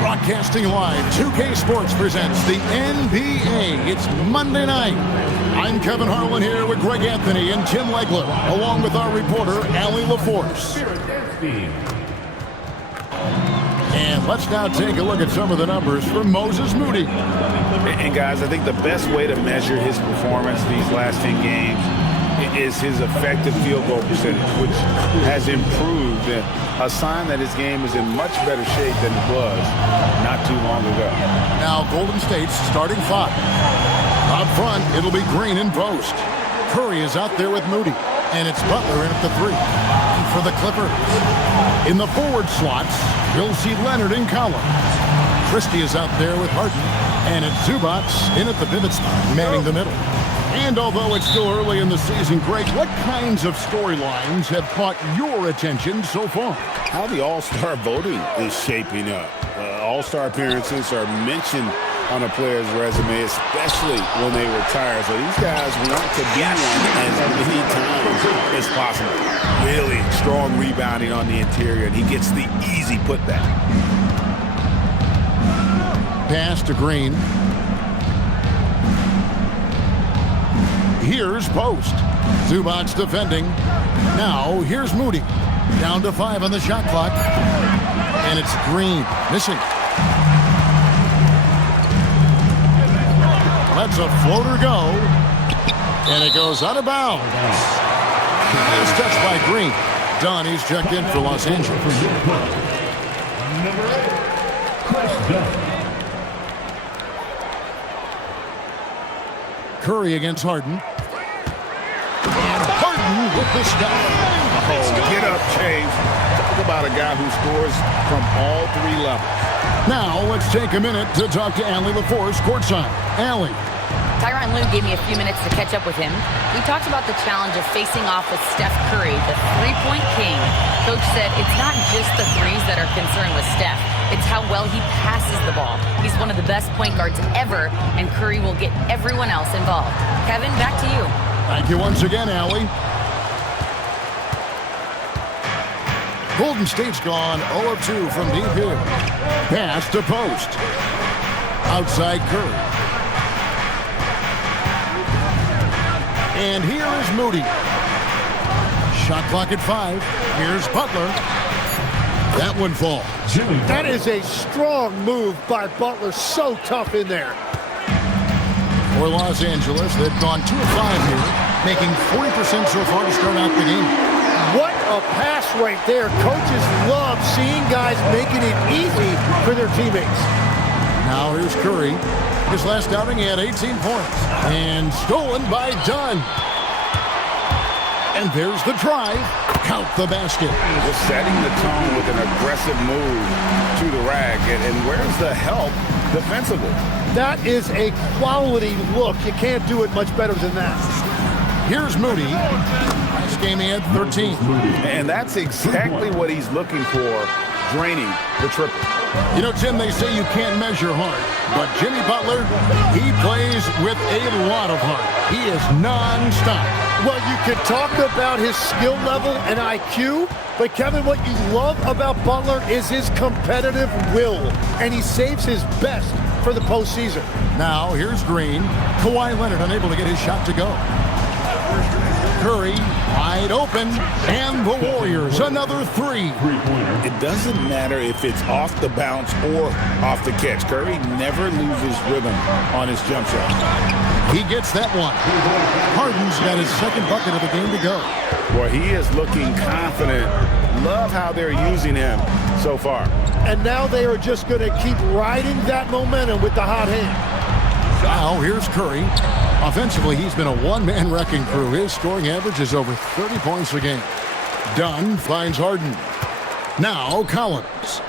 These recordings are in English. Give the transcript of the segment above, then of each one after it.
Broadcasting live, 2K Sports presents the NBA. It's Monday night. I'm Kevin Harlan here with Greg Anthony and Tim Legler, along with our reporter, Allie LaForce. And let's now take a look at some of the numbers for Moses Moody. And guys, I think the best way to measure his performance these last 10 games is his effective field goal percentage, which has improved, a sign that his game is in much better shape than it was not too long ago. Now Golden State's starting five. Up front, it'll be Green in post. Curry is out there with Moody, and it's Butler in at the three. And for the Clippers, in the forward slots, you'll see Leonard and Collins. Christie is out there with Harden, and it's Zubac in at the pivot spot, manning the middle. And although it's still early in the season, Greg, what kinds of storylines have caught your attention so far? How the All-Star voting is shaping up. All-Star appearances are mentioned on a player's resume, especially when they retire. So these guys want to be one as many times as possible. Really strong rebounding on the interior, and he gets the easy putback. Pass to Green. Here's Post. Zubac defending. Now here's Moody. Down to 5 on the shot clock. And it's Green missing. Lets a floater go. And it goes out of bounds. Nice touch by Green. Dunn, he's checked in for Los Angeles. Number 8, Chris Dunn. Curry against Harden. And Harden with the stop. Oh, get up, James. Talk about a guy who scores from all three levels. Now let's take a minute to talk to Allie LaForce courtside. Allie. Tyronn Lue gave me a few minutes to catch up with him. We talked about the challenge of facing off with Steph Curry, the three-point king. Coach said it's not just the threes that are concerned with Steph. It's how well he passes the ball. He's one of the best point guards ever, and Curry will get everyone else involved. Kevin, back to you. Thank you once again, Allie. Golden State's gone 0 of 2 from deep here. Pass to Post. Outside Curry. And here is Moody. Shot clock at 5. Here's Butler. That one falls. That is a strong move by Butler. So tough in there. For Los Angeles, they've gone 2 of 5 here, making 40% so far to start out the game. What a pass right there. Coaches love seeing guys making it easy for their teammates. Now here's Curry. His last outing, he had 18 points. And stolen by Dunn. And there's the drive. Count the basket. Just setting the tone with an aggressive move to the rack. And where's the help defensively? That is a quality look. You can't do it much better than that. Here's Moody. Last game he had 13. And that's exactly what he's looking for, draining the triple. You know, Tim, they say you can't measure heart, but Jimmy Butler, he plays with a lot of heart. He is non-stop. Well, you can talk about his skill level and IQ, but Kevin, what you love about Butler is his competitive will, and he saves his best for the postseason. Now, here's Green. Kawhi Leonard unable to get his shot to go. Curry wide open, and the Warriors another 3. It doesn't matter if it's off the bounce or off the catch. Curry never loses rhythm on his jump shot. He gets that one. Harden's got his second bucket of the game to go. Well, he is looking confident. Love how they're using him so far. And now they are just going to keep riding that momentum with the hot hand. Now, here's Curry. Offensively, he's been a one-man wrecking crew. His scoring average is over 30 points a game. Dunn finds Harden. Now, Collins.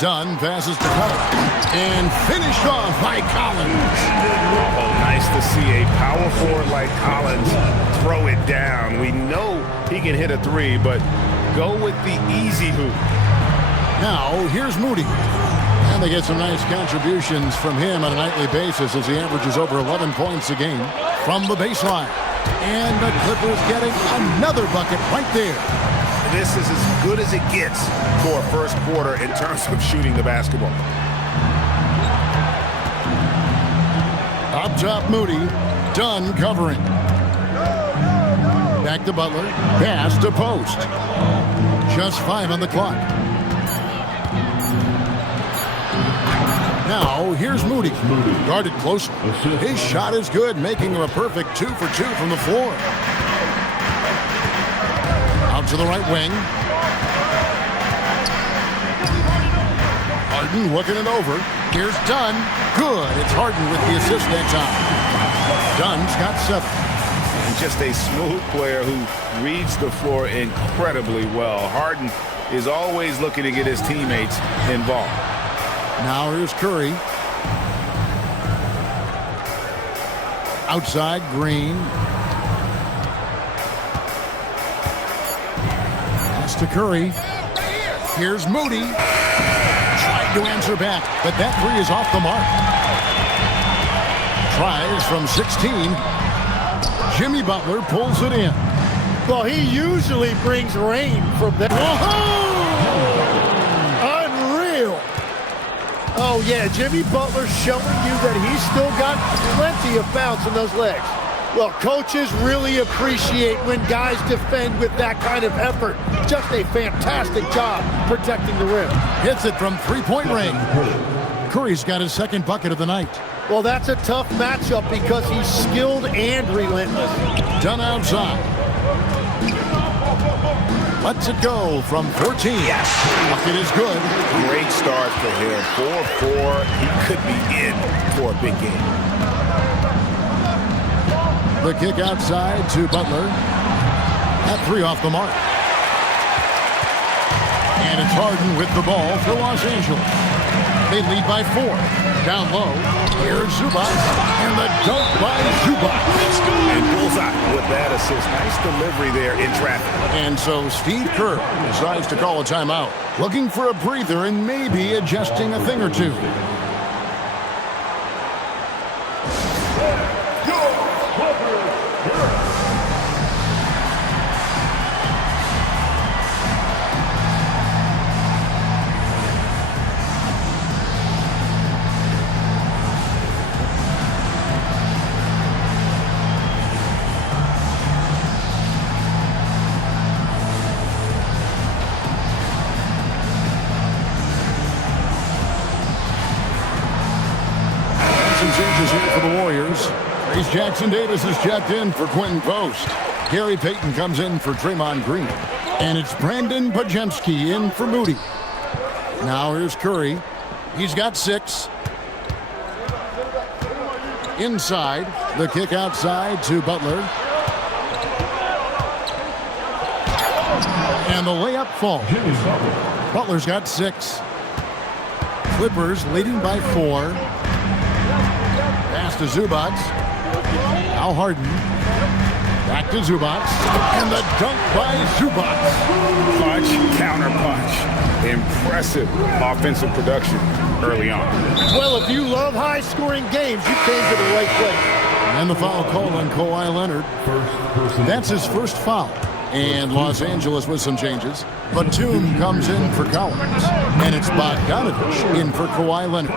Dunn passes to Collins. And finished off by Collins. Oh, nice to see a power forward like Collins throw it down. We know he can hit a 3, but go with the easy hoop. Now, here's Moody. And they get some nice contributions from him on a nightly basis as he averages over 11 points a game from the baseline. And the Clippers getting another bucket right there. This is as good as it gets for a first quarter in terms of shooting the basketball. Up top, Moody. Dunn covering. Back to Butler. Pass to Post. Just 5 on the clock. Now, here's Moody. Guarded close. His shot is good, making him a perfect 2 for 2 from the floor. Out to the right wing. Harden looking it over. Here's Dunn. Good. It's Harden with the assist that time. Dunn's got 7. And just a smooth player who reads the floor incredibly well. Harden is always looking to get his teammates involved. Now here's Curry. Outside, Green. Pass to Curry. Here's Moody. Tried to answer back, but that 3 is off the mark. Tries from 16. Jimmy Butler pulls it in. Well, he usually brings rain from there. Unreal. Oh, yeah, Jimmy Butler showing you that he's still got plenty of bounce in those legs. Well, coaches really appreciate when guys defend with that kind of effort. Just a fantastic job protecting the rim. Hits it from three-point range. Curry's got his second bucket of the night. Well, that's a tough matchup because he's skilled and relentless. Done outside. Lets it go from 14. Yes. Bucket is good. Great start for him. 4-4. He could be in for a big game. The kick outside to Butler. That 3 off the mark. And it's Harden with the ball for Los Angeles. They lead by 4. Down low. Here's Zubac. And the dunk by Zubac. And bullseye with that assist. Nice delivery there in traffic. And so Steve Kerr decides to call a timeout. Looking for a breather and maybe adjusting a thing or two. Changes here for the Warriors. Trace Jackson Davis is checked in for Quentin Post. Gary Payton comes in for Draymond Green. And it's Brandon Pajemski in for Moody. Now here's Curry. He's got 6. Inside. The kick outside to Butler. And the layup falls. Butler's got 6. Clippers leading by 4. Pass to Zubac. Now Harden. Back to Zubac. And the dunk by Zubac. Punch, counter punch. Impressive offensive production early on. Well, if you love high-scoring games, you came to the right place. And the foul called on Kawhi Leonard. That's his first foul. And Los Angeles with some changes. Batum comes in for Collins. And it's Bogdanovich in for Kawhi Leonard.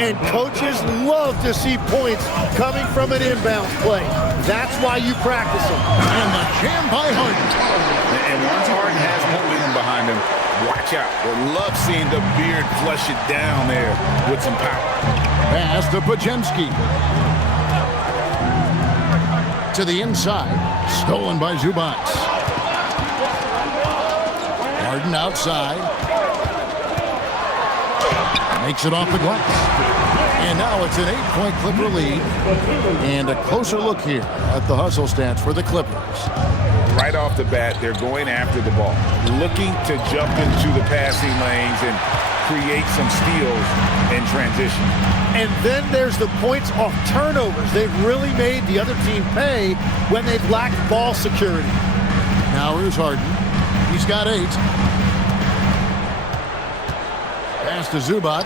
And coaches love to see points coming from an inbounds play. That's why you practice them. And the jam by Harden. And once Harden has momentum behind him, watch out. We'll love seeing the beard flush it down there with some power. Pass to Pajemski. To the inside. Stolen by Zubac. Harden outside. Makes it off the glass. And now it's an 8-point Clipper lead. And a closer look here at the hustle stats for the Clippers. Right off the bat, they're going after the ball, looking to jump into the passing lanes and create some steals in transition. And then there's the points off turnovers. They've really made the other team pay when they've lacked ball security. Now here's Harden. He's got 8. Pass to Zubac.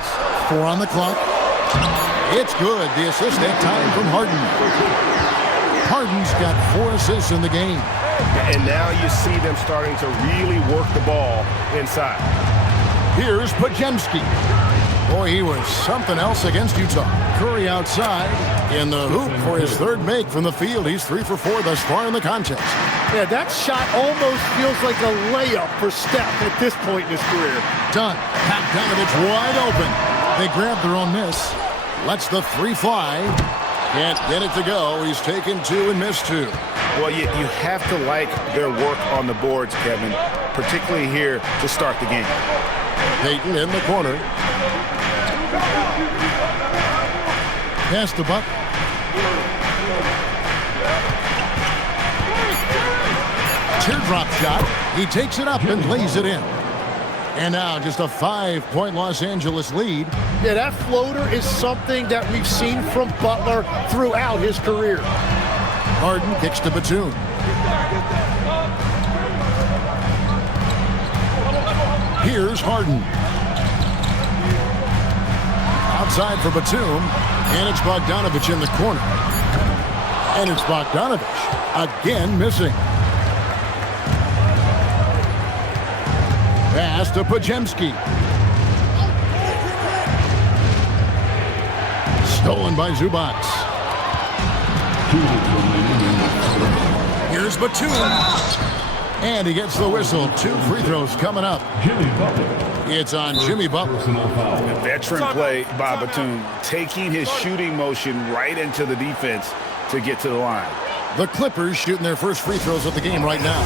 4 on the clock. It's good. The assist that time from Harden. Harden's got 4 assists in the game. And now you see them starting to really work the ball inside. Here's Pajemski. Boy, he was something else against Utah. Curry outside in the hoop for his third make from the field. He's 3 for 4 thus far in the contest. Yeah, that shot almost feels like a layup for Steph at this point in his career. Done. Bogdanovich wide open. They grab their own miss. Lets the 3 fly. Can't get it to go. He's taken 2 and missed 2. Well, you have to like their work on the boards, Kevin, particularly here to start the game. Payton in the corner. Pass to Buck. Teardrop shot. He takes it up and lays it in. And now just a 5-point Los Angeles lead. Yeah, that floater is something that we've seen from Butler throughout his career. Harden kicks to Batum. Here's Harden. Outside for Batum. And it's Bogdanovich in the corner. And it's Bogdanovich again missing. Pass to Pajemski. Stolen by Zubac. Here's Batum. And he gets the whistle. 2 free throws coming up. Jimmy Butler. It's on Jimmy Butler. A veteran play by Batum, taking his shooting motion right into the defense to get to the line. The Clippers shooting their first free throws of the game right now.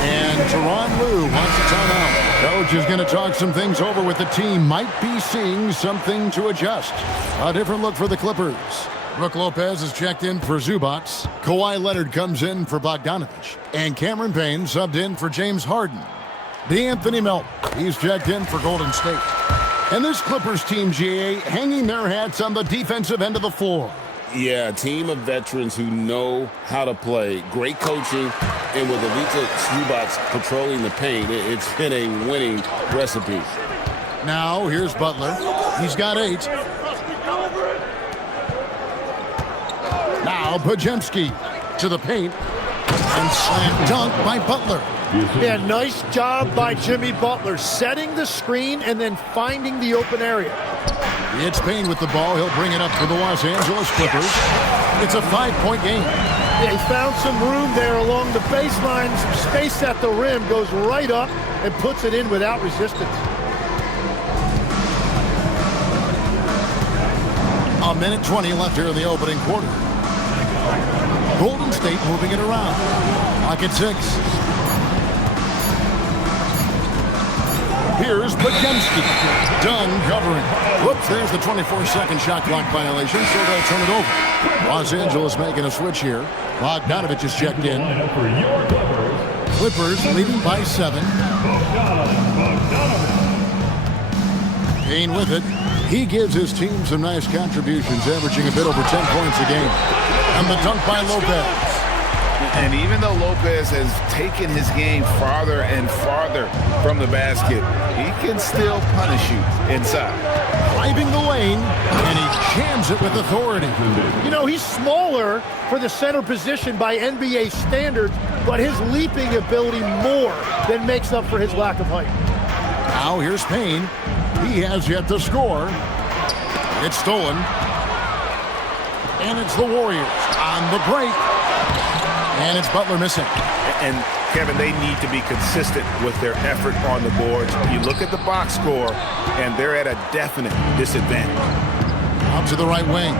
And Tyronn Lue wants a timeout. Coach is going to talk some things over with the team. Might be seeing something to adjust. A different look for the Clippers. Brook Lopez is checked in for Zubac. Kawhi Leonard comes in for Bogdanovich. And Cameron Payne subbed in for James Harden. DeAnthony Melton, he's checked in for Golden State. And this Clippers team, GA, hanging their hats on the defensive end of the floor. Yeah, a team of veterans who know how to play. Great coaching, and with Elita Zubac patrolling the paint, it's been a winning recipe. Now, here's Butler. He's got 8. Now, Pajemski to the paint. And slam dunk by Butler. Yeah, nice job by Jimmy Butler, setting the screen and then finding the open area. It's Payne with the ball. He'll bring it up for the Los Angeles Clippers. It's a 5-point game. Yeah, he found some room there along the baseline. Some space at the rim, goes right up and puts it in without resistance. A minute 20 left here in the opening quarter. Golden State moving it around. Clock at 6. Here's Pajemski. Dunn covering. Whoops, there's the 24-second shot clock violation, so they'll turn it over. Los Angeles making a switch here. Bogdanovich is checked in. Clippers leading by 7. Payne with it. He gives his team some nice contributions, averaging a bit over 10 points a game. And the dunk by Lopez. And even though Lopez has taken his game farther and farther from the basket, he can still punish you inside. Driving the lane, and he jams it with authority. You know, he's smaller for the center position by NBA standards, but his leaping ability more than makes up for his lack of height. Now here's Payne. He has yet to score. It's stolen. And it's the Warriors on the break. And it's Butler missing. And, Kevin, they need to be consistent with their effort on the boards. You look at the box score, and they're at a definite disadvantage. Out to the right wing.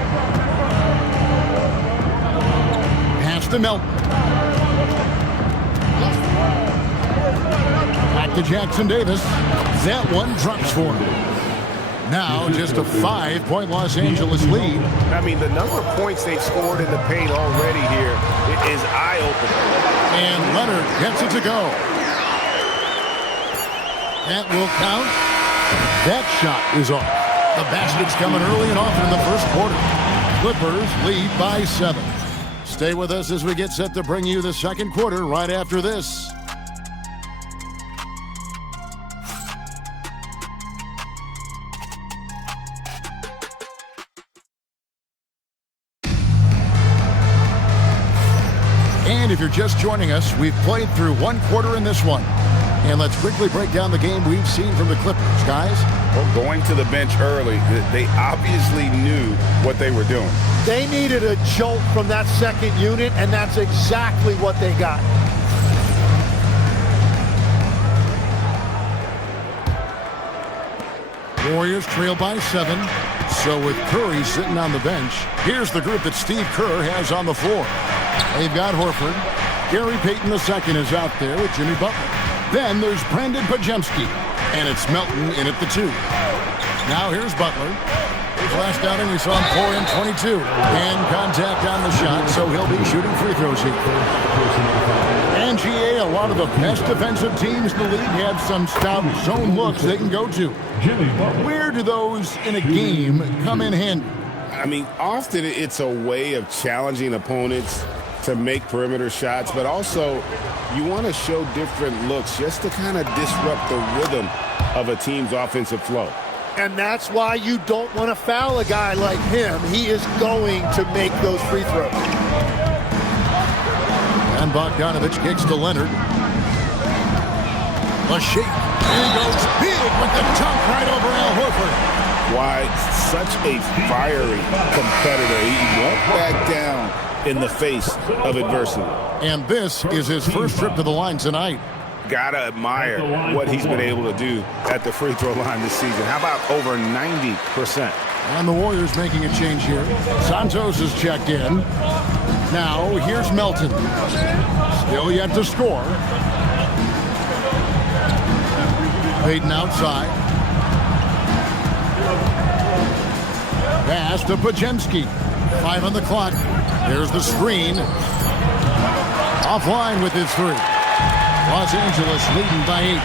Pass to Melton. Back to Jackson Davis. That one drops for him. Now just a 5-point Los Angeles lead. I mean, the number of points they've scored in the paint already here is eye-opening. And Leonard gets it to go. That will count. That shot is off. The basket's coming early and often in the first quarter. Clippers lead by 7. Stay with us as we get set to bring you the second quarter right after this. And if you're just joining us, we've played through one quarter in this one. And let's quickly break down the game we've seen from the Clippers, guys. Well, going to the bench early, they obviously knew what they were doing. They needed a jolt from that second unit, and that's exactly what they got. Warriors trail by 7. So with Curry sitting on the bench, here's the group that Steve Kerr has on the floor. They've got Horford. Gary Payton II is out there with Jimmy Butler. Then there's Brandon Pajemski, and it's Melton in at the 2. Now here's Butler. His last outing, we saw him pour in 22. And contact on the shot, so he'll be shooting free throws here. And GA, a lot of the best defensive teams in the league have some stout zone looks they can go to. Where do those in a game come in handy? I mean, often it's a way of challenging opponents to make perimeter shots, but also you want to show different looks just to kind of disrupt the rhythm of a team's offensive flow. And that's why you don't want to foul a guy like him. He is going to make those free throws. And Bogdanovich kicks to Leonard. A shake. And he goes big with the dunk right over Al Horford. Why, such a fiery competitor. He won't back down in the face of adversity. And this is his first trip to the line tonight. Gotta admire what he's been able to do at the free throw line this season. How about over 90%? And the Warriors making a change here. Santos is checked in. Now here's Melton. Still yet to score. Payton outside. Pass to Pajemski. 5 on the clock. There's the screen. Offline with his 3. Los Angeles leading by 8.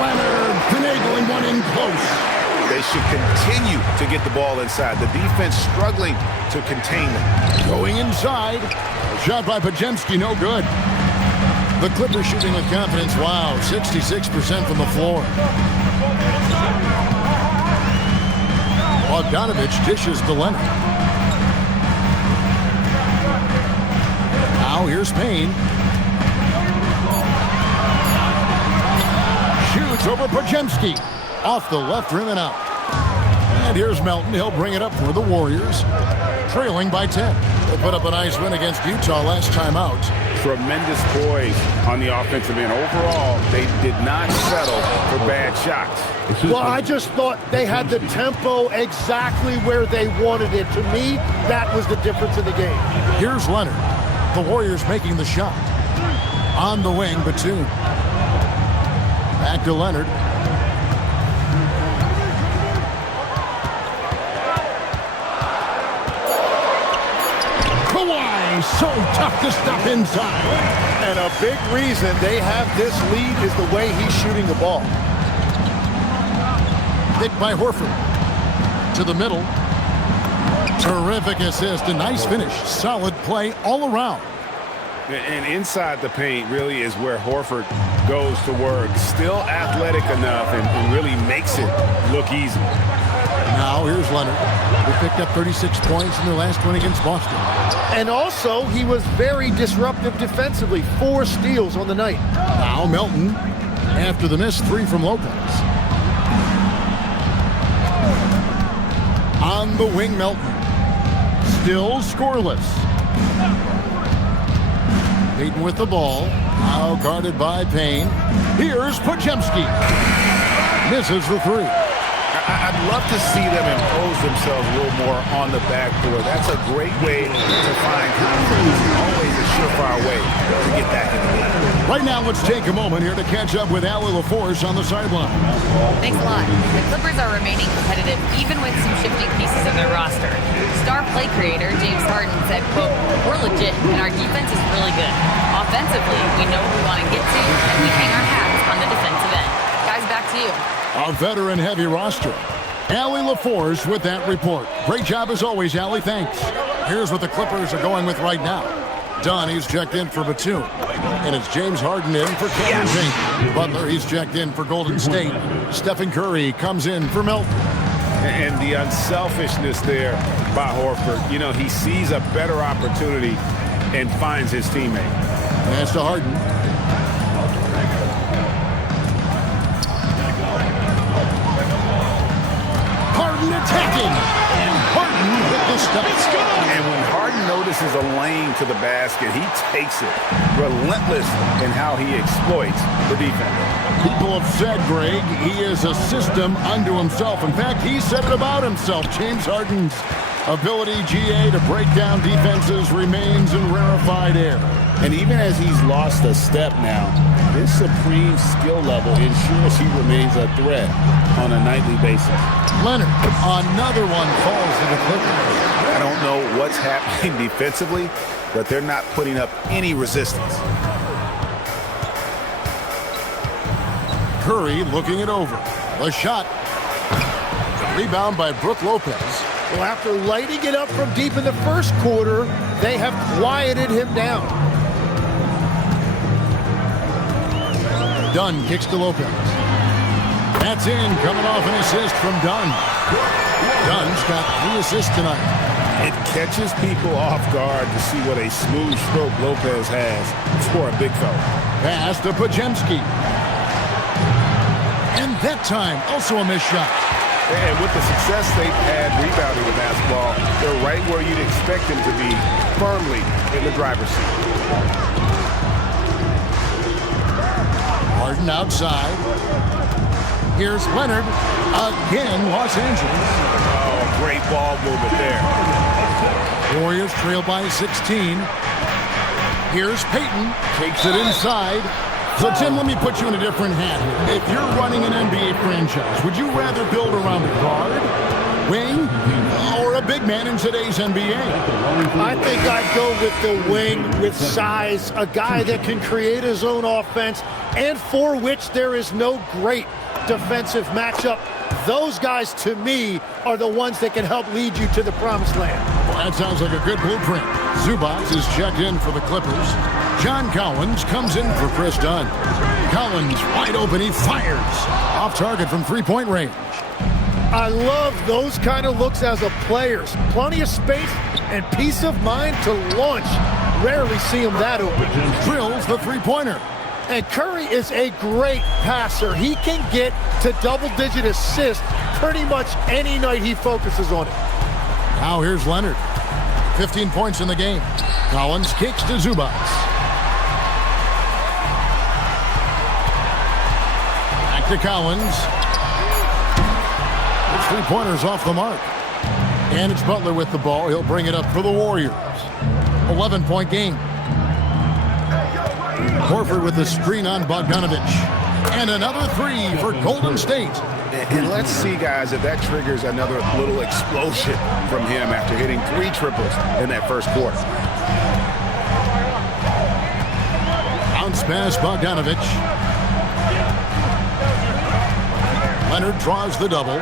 Leonard finagling one in close. They should continue to get the ball inside. The defense struggling to contain them. Going inside. Shot by Pajemski, no good. The Clippers shooting with confidence. Wow, 66% from the floor. Bogdanovich dishes to Leonard. Now here's Payne. Shoots over Pajemski. Off the left rim and out. And here's Melton. He'll bring it up for the Warriors. Trailing by 10. They put up a nice win against Utah last time out. Tremendous poise on the offensive end. Overall, they did not settle for bad shots. Well, I just thought they had the tempo exactly where they wanted it. To me, that was the difference in the game. Here's Leonard. The Warriors making the shot. On the wing, Batum. Back to Leonard. Kawhi, so tough to stop inside. And a big reason they have this lead is the way he's shooting the ball. Picked by Horford. To the middle. Terrific assist. A nice finish. Solid play all around. And inside the paint really is where Horford goes to work. Still athletic enough and really makes it look easy. Now here's Leonard. He picked up 36 points in their last win against Boston. And also, he was very disruptive defensively. 4 steals on the night. Now Melton, after the missed 3 from Lopez. On the wing, Melton. Still scoreless. Payton with the ball. Now guarded by Payne. Here's Pajemski. Misses the 3. I'd love to see them impose themselves a little more on the backboard. That's a great way to find confidence. Always a surefire way to get that in the game. Right now, let's take a moment here to catch up with Allie LaForce on the sideline. Thanks a lot. The Clippers are remaining competitive even with some shifting pieces in their roster. Star play creator James Harden said, quote, "We're legit and our defense is really good. Offensively, we know what we want to get to and we hang our hats on the defensive end." Guys, back to you. A veteran-heavy roster. Allie LaForce with that report. Great job as always, Allie. Thanks. Here's what the Clippers are going with right now. Dunn, he's checked in for Batum. And it's James Harden in for Cameron Payne. Butler, he's checked in for Golden State. Stephen Curry comes in for Melton. And the unselfishness there by Horford. You know, he sees a better opportunity and finds his teammate. Pass to Harden. Harden attacking. And Harden with the step. And when Harden notices a lane to the basket, he takes it. Relentless in how he exploits the defense. People have said, Greg, he is a system unto himself. In fact, he said it about himself. James Harden's ability, GA, to break down defenses remains in rarefied air. And even as he's lost a step now, his supreme skill level ensures he remains a threat on a nightly basis. Leonard, another one falls to the Clippers. I don't know what's happening defensively, but they're not putting up any resistance. Curry looking it over. The shot. The rebound by Brook Lopez. Well, after lighting it up from deep in the first quarter, they have quieted him down. Dunn kicks to Lopez. That's in, coming off an assist from Dunn. Dunn's got 3 assists tonight. It catches people off guard to see what a smooth stroke Lopez has for a big fella. Pass to Podziemski. And that time, also a missed shot. And with the success they've had rebounding the basketball, they're right where you'd expect them to be, firmly in the driver's seat. Harden outside. Here's Leonard. Again, Los Angeles. Oh, great ball movement there. Warriors trail by 16. Here's Payton. Takes it inside. So, Tim, let me put you in a different hat here. If you're running an NBA franchise, would you rather build around a guard, wing, or a big man in today's NBA? I think I'd go with the wing with size, a guy that can create his own offense and for which there is no great defensive matchup. Those guys, to me, are the ones that can help lead you to the promised land. Well, that sounds like a good blueprint. Zubac is checked in for the Clippers. John Collins comes in for Chris Dunn. Collins wide open. He fires. Off target from three-point range. I love those kind of looks as a player. Plenty of space and peace of mind to launch. Rarely see him that open. Drills the three-pointer. And Curry is a great passer. He can get to double-digit assists pretty much any night he focuses on it. Now here's Leonard. 15 points in the game. Collins kicks to Zubac. Back to Collins. It's three-pointers off the mark. And it's Butler with the ball. He'll bring it up for the Warriors. 11-point game. Horford with the screen on Bogdanovic. And another three for Golden State. And let's see, guys, if that triggers another little explosion from him after hitting 3 triples in that first quarter. Bounce pass, Bogdanovic. Leonard draws the double.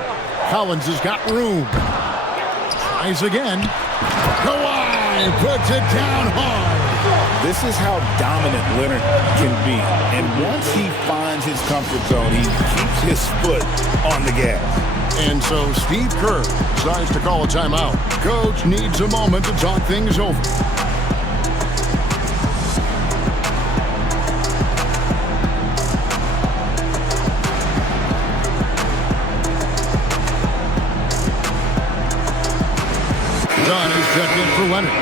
Collins has got room. Tries again. Kawhi puts it down hard. This is how dominant Leonard can be. And once he finds his comfort zone, he keeps his foot on the gas. And so Steve Kerr decides to call a timeout. Coach needs a moment to talk things over. Dunn is checked in for Leonard.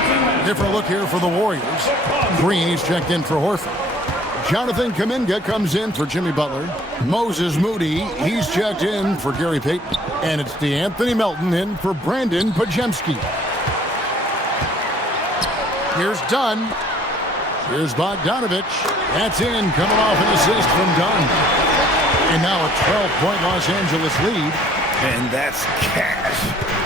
Different look here for the Warriors. Green, he's checked in for Horford. Jonathan Kuminga comes in for Jimmy Butler. Moses Moody, he's checked in for Gary Payton. And it's DeAnthony Melton in for Brandon Podziemski. Here's Dunn. Here's Bogdanovic. That's in, coming off an assist from Dunn. And now a 12-point Los Angeles lead. And that's cash.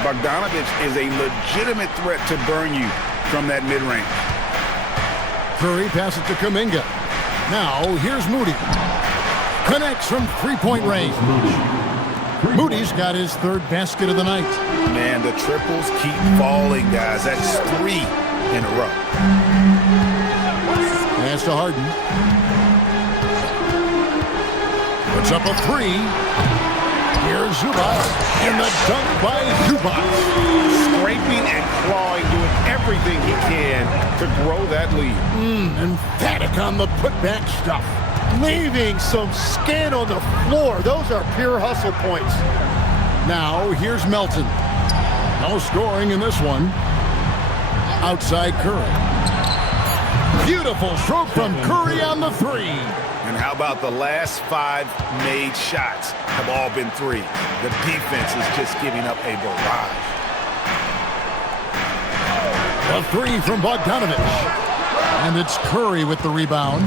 Bogdanovic is a legitimate threat to burn you from that mid-range. Curry passes to Kuminga. Now, here's Moody. Connects from three-point range. Moody's got his 3rd basket of the night. Man, the triples keep falling, guys. That's 3 in a row. Pass to Harden. Puts up a 3. Here's Zubac, and the dunk by Zubac. Scraping and clawing, doing everything he can to grow that lead. Emphatic on the putback stuff. Leaving some skin on the floor. Those are pure hustle points. Now, here's Melton. No scoring in this one. Outside Curry. Beautiful stroke from Curry on the three. And how about the last 5 made shots have all been three? The defense is just giving up a barrage. A three from Bogdanovich. And it's Curry with the rebound.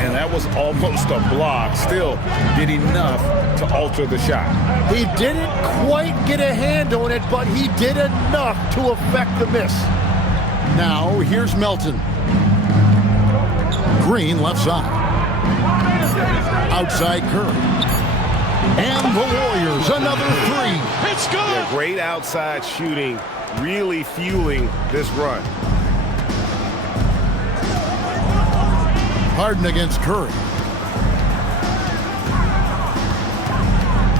And that was almost a block. Still did enough to alter the shot. He didn't quite get a hand on it, but he did enough to affect the miss. Now, here's Melton. Green left side. Outside Curry. And the Warriors, another three. It's good. Yeah, great outside shooting, really fueling this run. Harden against Curry.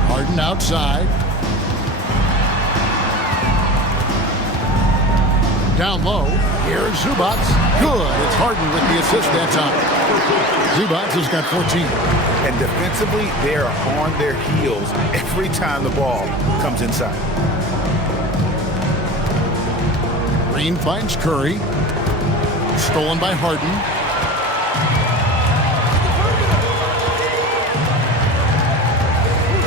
Harden outside. Down low. Here's Zubac. Good. It's Harden with the assist that time. Zubac has got 14. And defensively, they are on their heels every time the ball comes inside. Green finds Curry. Stolen by Harden.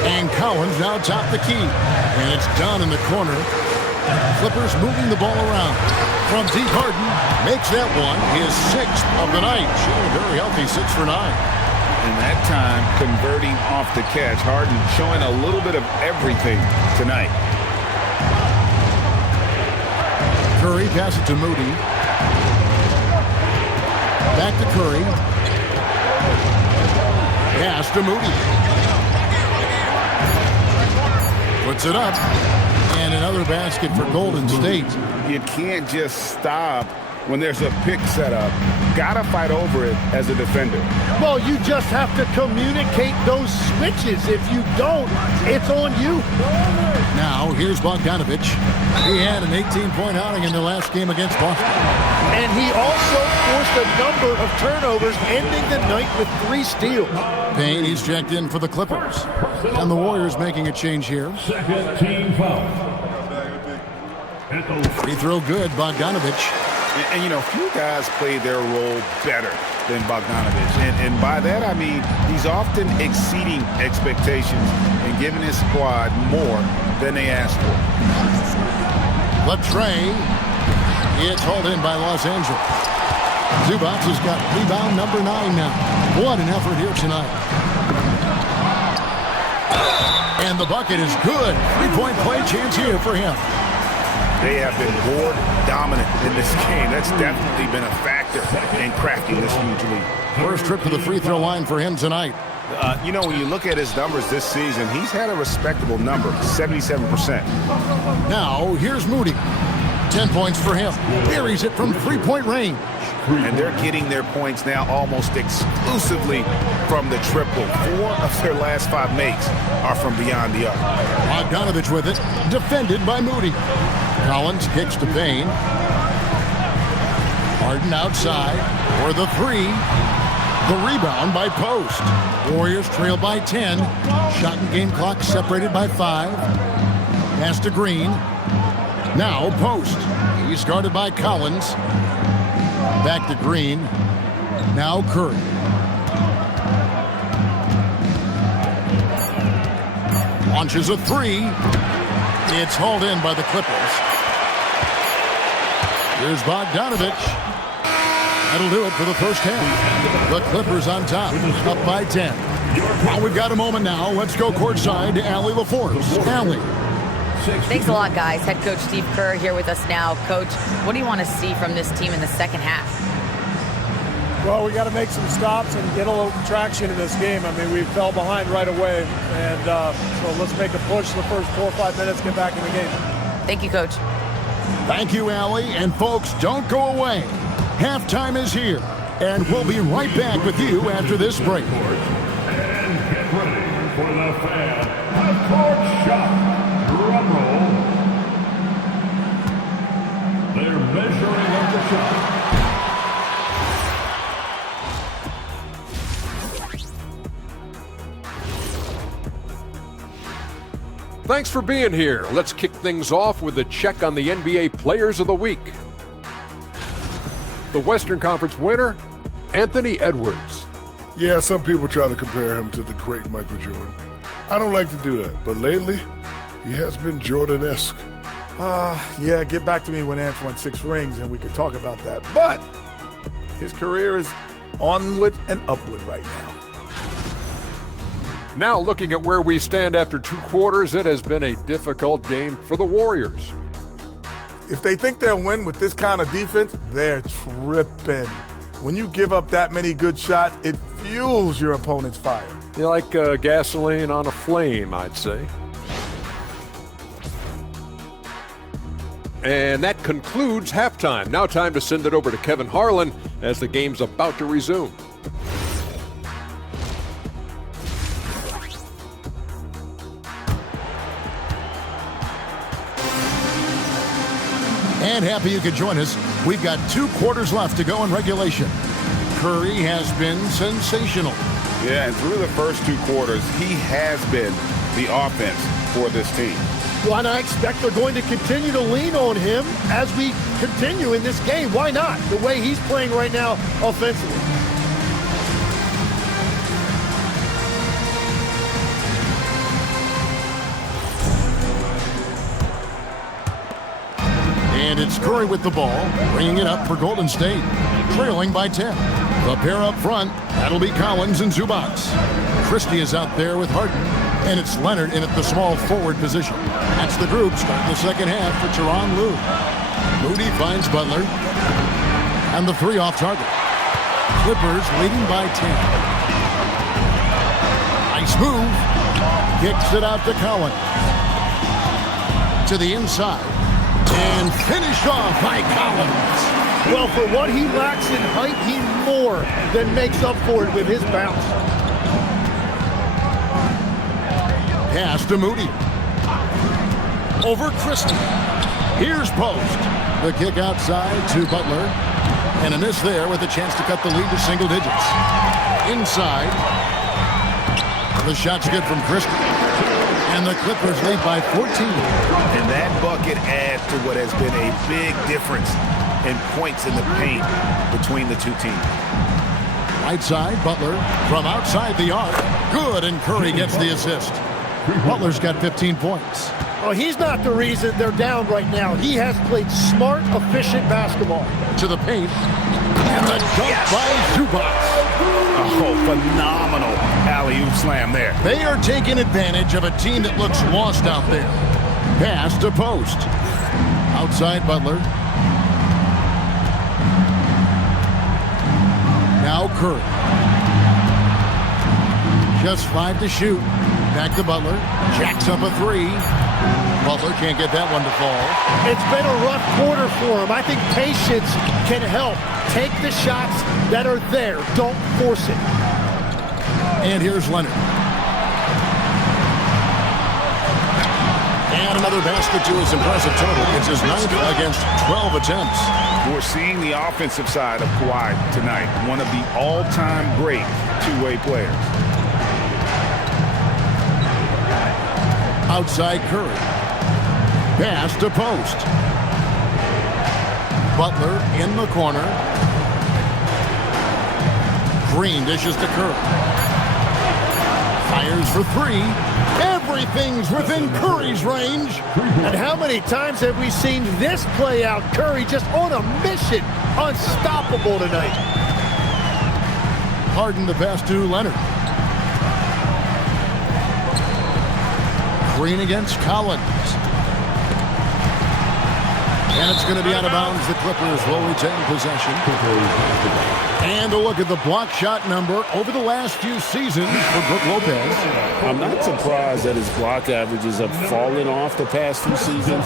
And Collins now top the key. And it's down in the corner. Clippers moving the ball around. From deep, Harden makes that one his 6th of the night. Shooting very healthy, 6 for 9. And that time, converting off the catch. Harden showing a little bit of everything tonight. Curry passes to Moody. Back to Curry. Pass to Moody. Puts it up. And another basket for Golden State. You can't just stop when there's a pick set up. Gotta fight over it as a defender. Well, you just have to communicate those switches. If you don't, it's on you. Now, here's Bogdanovich. He had an 18-point outing in the last game against Boston. And he also forced a number of turnovers, ending the night with 3 steals. Payne, he's checked in for the Clippers. And the Warriors making a change here. Second team foul. Free throw good, Bogdanovich. And you know, few guys play their role better than Bogdanovich. And by that, I mean he's often exceeding expectations and giving his squad more than they asked for. Latrey. It's hauled in by Los Angeles. Zubac has got rebound number 9 now. What an effort here tonight. And the bucket is good. 3-point play chance here for him. They have been more dominant in this game. That's definitely been a factor in cracking this huge lead. First trip to the free throw line for him tonight. You know, when you look at his numbers this season, he's had a respectable number, 77%. Now, here's Moody. 10 points for him. Buries it from 3-point range. And they're getting their points now almost exclusively from the triple. 4 of their last 5 makes are from beyond the arc. Bogdanovich with it. Defended by Moody. Collins kicks to Payne. Harden outside for the 3. The rebound by Post. Warriors trail by 10. Shot and game clock separated by 5. Pass to Green. Now Post. He's guarded by Collins. Back to Green. Now Curry. Launches a 3. It's hauled in by the Clippers. Here's Bogdanovich. That'll do it for the first half. The Clippers on top, up by 10. Well, we've got a moment now. Let's go courtside to Allie LaForce. Allie. Thanks a lot, guys. Head coach Steve Kerr here with us now. Coach, what do you want to see from this team in the second half? Well, we got to make some stops and get a little traction in this game. I mean, we fell behind right away, and so let's make a push the first 4 or 5 minutes, get back in the game. Thank you, Coach. Thank you, Allie. And folks, don't go away. Halftime is here, and we'll be right back with you after this break. And get ready for the fan. Fourth shot. Drum roll. They're measuring up the shot. Thanks for being here. Let's kick things off with a check on the NBA Players of the Week. The Western Conference winner, Anthony Edwards. Yeah, some people try to compare him to the great Michael Jordan. I don't like to do that, but lately, he has been Jordan-esque. Yeah, get back to me when Ant won 6 rings and we could talk about that. But his career is onward and upward right now. Now looking at where we stand after 2 quarters, it has been a difficult game for the Warriors. If they think they'll win with this kind of defense, they're tripping. When you give up that many good shots, it fuels your opponent's fire. You're like gasoline on a flame, I'd say. And that concludes halftime. Now time to send it over to Kevin Harlan as the game's about to resume. And happy you could join us. We've got 2 quarters left to go in regulation. Curry has been sensational. Yeah, and through the first 2 quarters, he has been the offense for this team. Well, and I expect they're going to continue to lean on him as we continue in this game. Why not? The way he's playing right now offensively. And it's Curry with the ball, bringing it up for Golden State, trailing by 10. The pair up front, that'll be Collins and Zubac. Christie is out there with Harden, and it's Leonard in at the small forward position. That's the group starting the second half for Tyronn Lue. Moody finds Butler, and the 3 off target. Clippers leading by 10. Nice move. Kicks it out to Collins. To the inside. And finished off by Collins. Well, for what he lacks in height, he more than makes up for it with his bounce. Pass to Moody. Over Christie. Here's Post. The kick outside to Butler. And a miss there with a chance to cut the lead to single digits. Inside. The shot's good from Christie. And the Clippers lead by 14. And that bucket adds to what has been a big difference in points in the paint between the 2 teams. Right side, Butler from outside the arc. Good, and Curry gets the assist. Butler's got 15 points. Well, he's not the reason they're down right now. He has played smart, efficient basketball. To the paint. And the dunk by Zubac. Oh, phenomenal alley-oop slam there. They are taking advantage of a team that looks lost out there. Pass to Post. Outside Butler. Now Curry. Just 5 to shoot. Back to Butler. Jacks up a 3. Butler can't get that one to fall. It's been a rough quarter for him. I think patience can help. Take the shots that are there. Don't force it. And here's Leonard. And another basket to his impressive total. It's his 9th against 12 attempts. We're seeing the offensive side of Kawhi tonight. One of the all-time great 2-way players. Outside Curry. Pass to Post. Butler in the corner. Green dishes to Curry. Fires for 3. Everything's within Curry's range. And how many times have we seen this play out? Curry just on a mission. Unstoppable tonight. Harden the pass to Leonard. Green against Collins. And it's going to be out of bounds. The Clippers will retain possession. And a look at the block shot number over the last few seasons for Brook Lopez. I'm not surprised that his block averages have fallen off the past few seasons.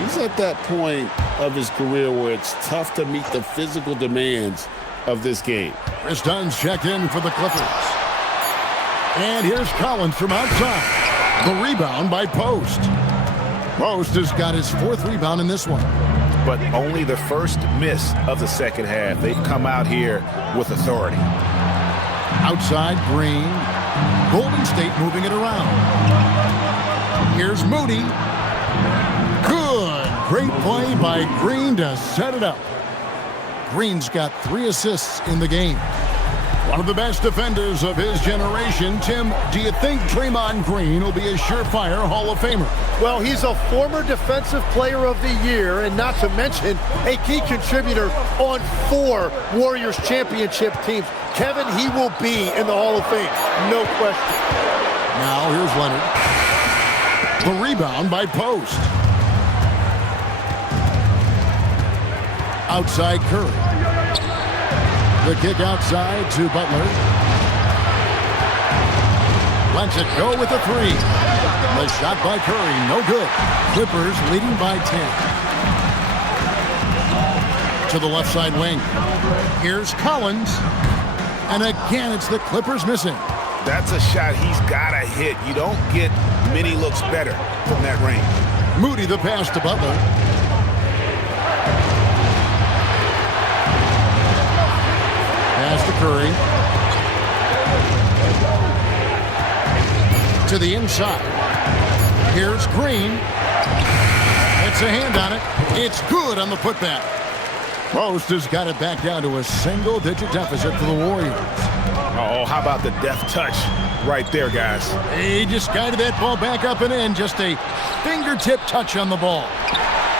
He's at that point of his career where it's tough to meet the physical demands of this game. Chris Dunn's checked in for the Clippers. And here's Collins from outside. The rebound by Post. Post has got his 4th rebound in this one. But only the first miss of the second half. They've come out here with authority. Outside, Green. Golden State moving it around. Here's Moody. Good. Great play by Green to set it up. Green's got 3 assists in the game. One of the best defenders of his generation. Tim, do you think Draymond Green will be a surefire Hall of Famer? Well, he's a former Defensive Player of the Year, and not to mention a key contributor on 4 Warriors championship teams. Kevin, he will be in the Hall of Fame, no question. Now here's Leonard. The rebound by Post. Outside Curry. The kick outside to Butler. Lets it go with a 3. The shot by Curry, no good. Clippers leading by 10. To the left side wing. Here's Collins. And again, it's the Clippers missing. That's a shot he's got to hit. You don't get many looks better from that range. Moody the pass to Butler. Pass to Curry. To the inside. Here's Green. It's a hand on it. It's good on the putback. Post has got it back down to a single-digit deficit for the Warriors. Oh, how about the deft touch right there, guys? He just guided that ball back up and in. Just a fingertip touch on the ball.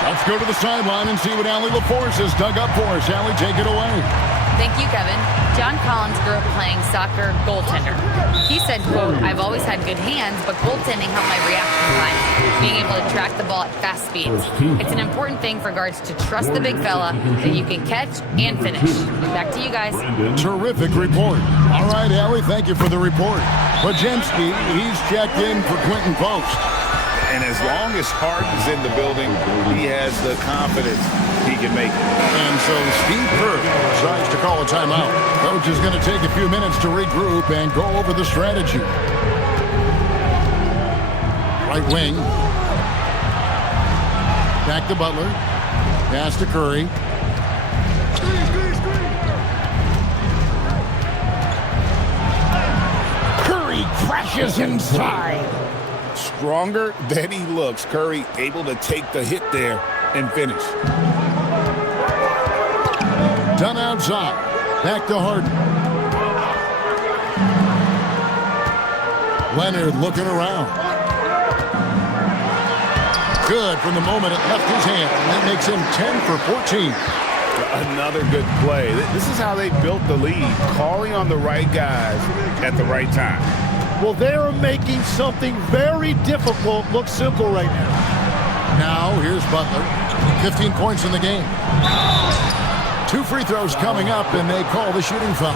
Let's go to the sideline and see what Allie LaForce has dug up for us. Allie, take it away. Thank you, Kevin. John Collins grew up playing soccer goaltender. He said, quote, "I've always had good hands, but goaltending helped my reaction time, being able to track the ball at fast speeds. It's an important thing for guards to trust the big fella that you can catch and finish." Back to you guys. Terrific report. All right, Allie, thank you for the report. Pajemski, he's checked in for Quentin Post. And as long as Harden's in the building, he has the confidence he can make it. And so Steve Kerr decides to call a timeout. Coach is going to take a few minutes to regroup and go over the strategy. Right wing. Back to Butler. Pass to Curry. Curry crashes inside. Stronger than he looks. Curry able to take the hit there and finish. Done outside. Back to Harden. Leonard looking around. Good from the moment it left his hand. That makes him 10 for 14. Another good play. This is how they built the lead. Calling on the right guys at the right time. Well, they're making something very difficult look simple right now. Now, here's Butler. 15 points in the game. 2 free throws coming up, and they call the shooting foul.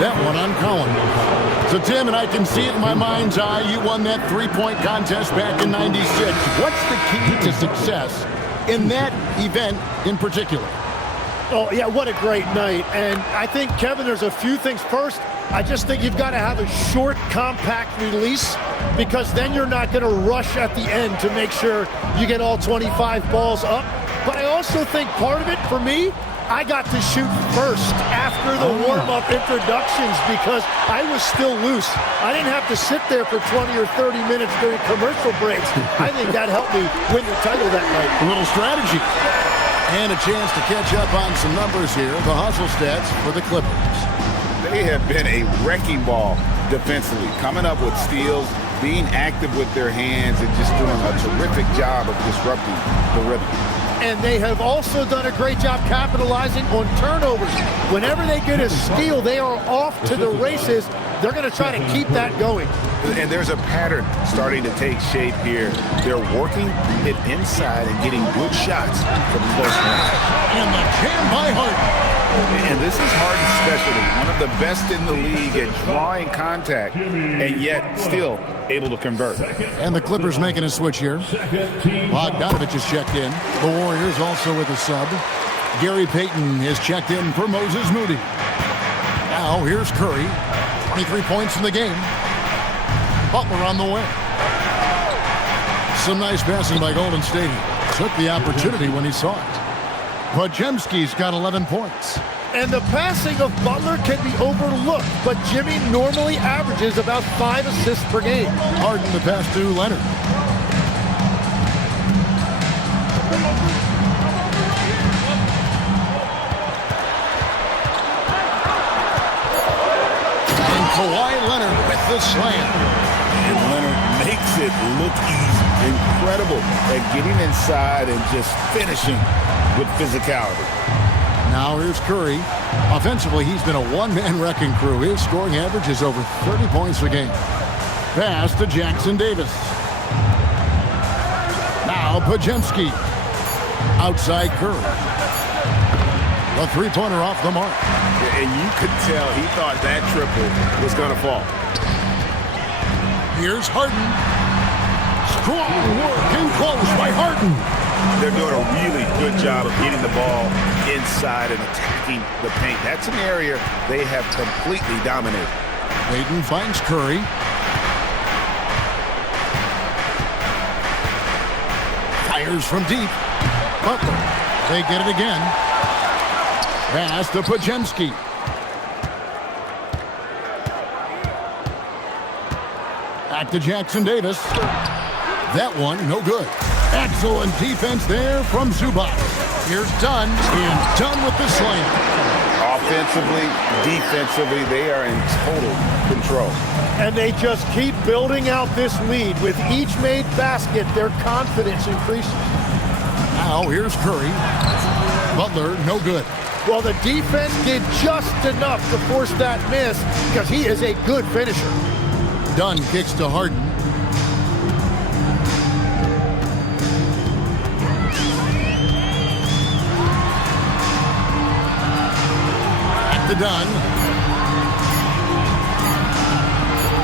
That one on Collins. So, Tim, and I can see it in my mind's eye, you won that 3-point contest back in '96. What's the key to success in that event in particular? Oh, yeah, what a great night. And I think, Kevin, there's a few things. First, I just think you've got to have a short, compact release, because then you're not going to rush at the end to make sure you get all 25 balls up. But I also think part of it, for me, I got to shoot first after the warm-up introductions because I was still loose. I didn't have to sit there for 20 or 30 minutes during commercial breaks. I think that helped me win the title that night. A little strategy. And a chance to catch up on some numbers here. The hustle stats for the Clippers. They have been a wrecking ball defensively, coming up with steals, being active with their hands, and just doing a terrific job of disrupting the rhythm. And they have also done a great job capitalizing on turnovers. Whenever they get a steal, they are off to the races. They're going to try to keep that going. And there's a pattern starting to take shape here. They're working it inside and getting good shots from close range. And the jam by Harden. And this is Harden's specialty, one of the best in the league at drawing contact, and yet still able to convert. And the Clippers making a switch here. Bogdanovich is checked in. The Warriors also with a sub. Gary Payton is checked in for Moses Moody. Now here's Curry. 23 points in the game. Butler on the wing. Some nice passing by Golden State. Took the opportunity when he saw it. Podziemski's got 11 points. And the passing of Butler can be overlooked, but Jimmy normally averages about 5 assists per game. Harden to pass to Leonard. And Kawhi Leonard with the slam. And Leonard makes it look easy. Incredible at getting inside and just finishing with physicality. Now here's Curry. Offensively, he's been a one-man wrecking crew. His scoring average is over 30 points a game. Pass to Jackson Davis. Now Podziemski. Outside Curry. A three-pointer off the mark. And you could tell he thought that triple was going to fall. Here's Harden. Strong work in close by Harden. They're doing a really good job of getting the ball inside and attacking the paint. That's an area they have completely dominated. Hayden finds Curry. Fires from deep. Butler. They get it again. Pass to Podziemski. Back to Jackson Davis. That one, no good. Excellent defense there from Zubac. Here's Dunn, and Dunn with the slam. Offensively, defensively, they are in total control. And they just keep building out this lead. With each made basket, their confidence increases. Now here's Curry. Butler, no good. Well, the defense did just enough to force that miss because he is a good finisher. Dunn kicks to Harden. To Dunn.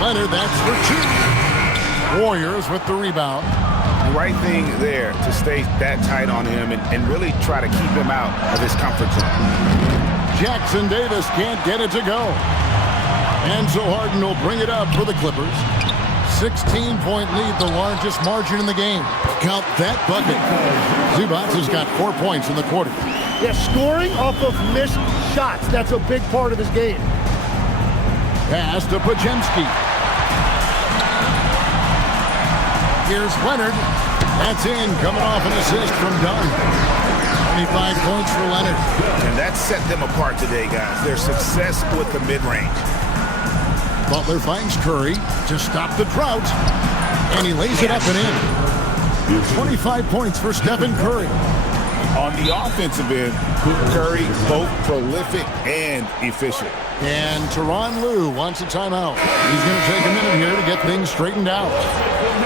Leonard, that's for two. Warriors with the rebound. Right thing there to stay that tight on him and really try to keep him out of his comfort zone. Jackson Davis can't get it to go. And so Harden will bring it up for the Clippers. 16-point lead, the largest margin in the game. Count that bucket. Zubac has got 4 points in the quarter. Yeah, scoring off of missed shots. That's a big part of his game. Pass to Podziemski. Here's Leonard. That's in, coming off an assist from Dunn. 25 points for Leonard. And that set them apart today, guys. Their success with the mid-range. Butler finds Curry to stop the drought. And he lays it up and in. 25 points for Stephen Curry. On the offensive end, Curry both prolific and efficient. And Tyronn Lue wants a timeout. He's going to take a minute here to get things straightened out.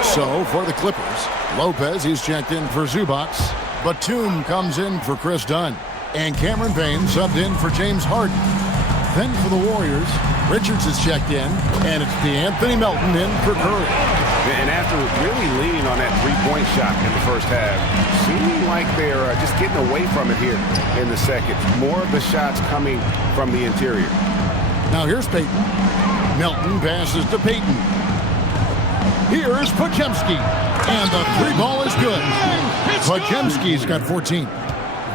So for the Clippers, Lopez, he's checked in for Zubac. Batum comes in for Chris Dunn. And Cameron Payne subbed in for James Harden. Then for the Warriors, Richards is checked in. And it's Anthony Melton in for Curry. And after really leaning on that three-point shot in the first half, seeming like they're just getting away from it here in the second. More of the shots coming from the interior. Now here's Payton. Melton passes to Payton. Here's Podziemski. And the three ball is good. Podziemski's got 14.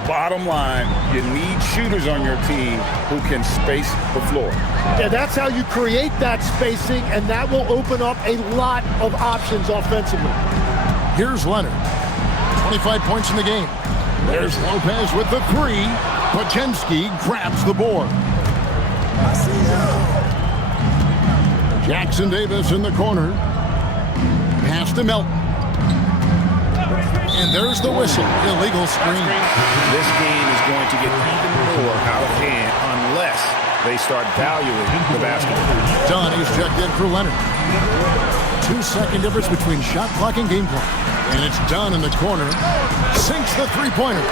Bottom line, you need shooters on your team who can space the floor. Yeah, that's how you create that spacing, and that will open up a lot of options offensively. Here's Leonard. 25 points in the game. There's Lopez with the three. Podziemski grabs the board. Jackson Davis in the corner. Pass to Melton. And there's the whistle. Illegal screen. This game is going to get even more out of hand unless they start valuing the basketball. Dunn, he's checked in for Leonard. 2-second difference between shot clock and game clock. And it's Dunn in the corner. Sinks the three-pointer.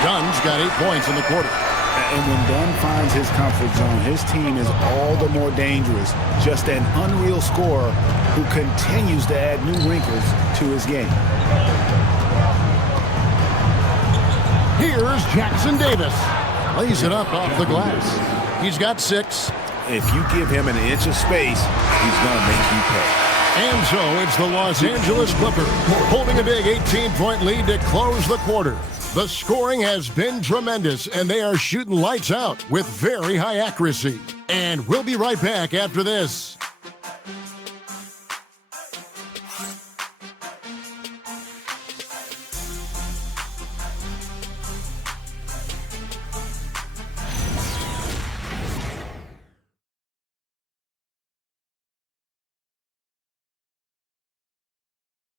Dunn's got 8 points in the quarter. And when Dunn finds his comfort zone, his team is all the more dangerous. Just an unreal scorer who continues to add new wrinkles to his game. Here's Jackson Davis. Lays it up off the glass. He's got 6. If you give him an inch of space, he's going to make you pay. And so it's the Los Angeles Clippers holding a big 18-point lead to close the quarter. The scoring has been tremendous, and they are shooting lights out with very high accuracy. And we'll be right back after this.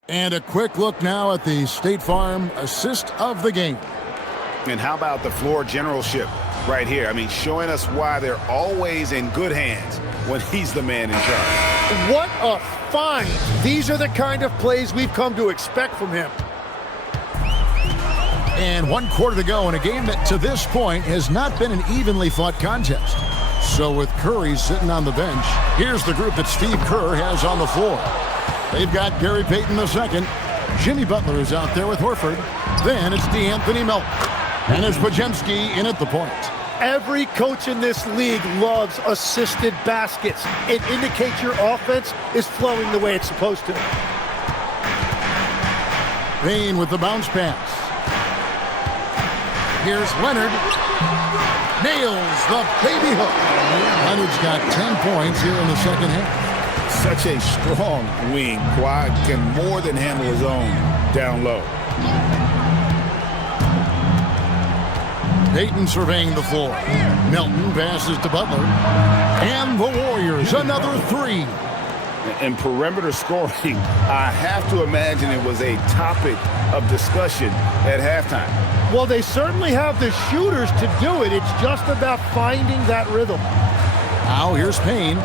And a quick look now at the State Farm assist of the game. And how about the floor generalship right here? I mean, showing us why they're always in good hands when he's the man in charge. What a find. These are the kind of plays we've come to expect from him. And 1 quarter to go in a game that to this point has not been an evenly fought contest. So with Curry sitting on the bench, here's the group that Steve Kerr has on the floor. They've got Gary Payton II. Jimmy Butler is out there with Horford. Then it's D'Anthony Melton. And it's Podziemski in at the point. Every coach in this league loves assisted baskets. It indicates your offense is flowing the way it's supposed to. Payne with the bounce pass. Here's Leonard. Nails the baby hook. Leonard's got 10 points here in the second half. Such a strong wing. Kawhi can more than handle his own down low. Payton surveying the floor. Melton passes to Butler. And the Warriors, another 3. In perimeter scoring, I have to imagine it was a topic of discussion at halftime. Well, they certainly have the shooters to do it. It's just about finding that rhythm. Now here's Payne.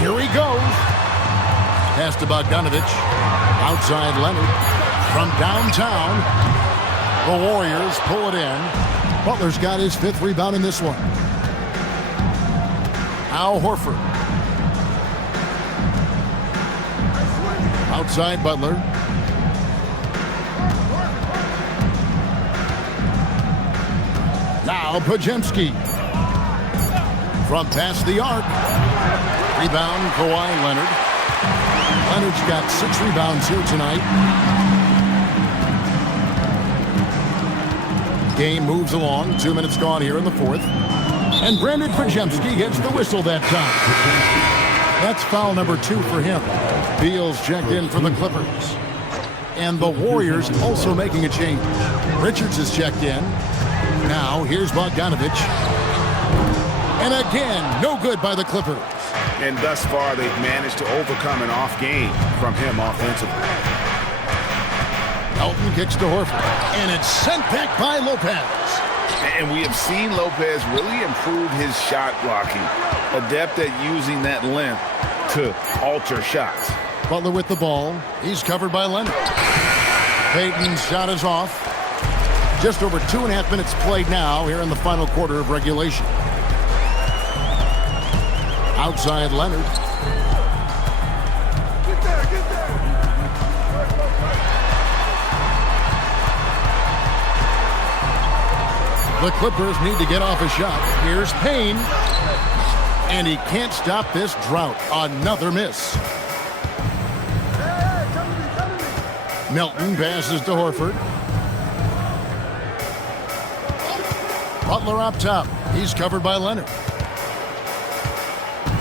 Here he goes. Pass to Bogdanovich. Outside Leonard. From downtown. The Warriors pull it in. Butler's got his 5th rebound in this one. Al Horford. Outside Butler. Now Podziemski. From past the arc. Rebound, Kawhi Leonard. Leonard's got 6 rebounds here tonight. Game moves along. 2 minutes gone here in the 4th. And Brandon Podziemski gets the whistle that time. That's foul number 2 for him. Beal's checked in for the Clippers. And the Warriors also making a change. Richards is checked in. Now here's Bogdanovich. And again, no good by the Clippers. And thus far, they've managed to overcome an off game from him offensively. Elton kicks to Horford. And it's sent back by Lopez. And we have seen Lopez really improve his shot blocking. Adept at using that length to alter shots. Butler with the ball. He's covered by Leonard. Payton's shot is off. Just over 2.5 minutes played now here in the final quarter of regulation. Outside Leonard. Get there. The Clippers need to get off a shot. Here's Payne. And he can't stop this drought. Another miss. Melton passes to Horford. Butler up top. He's covered by Leonard.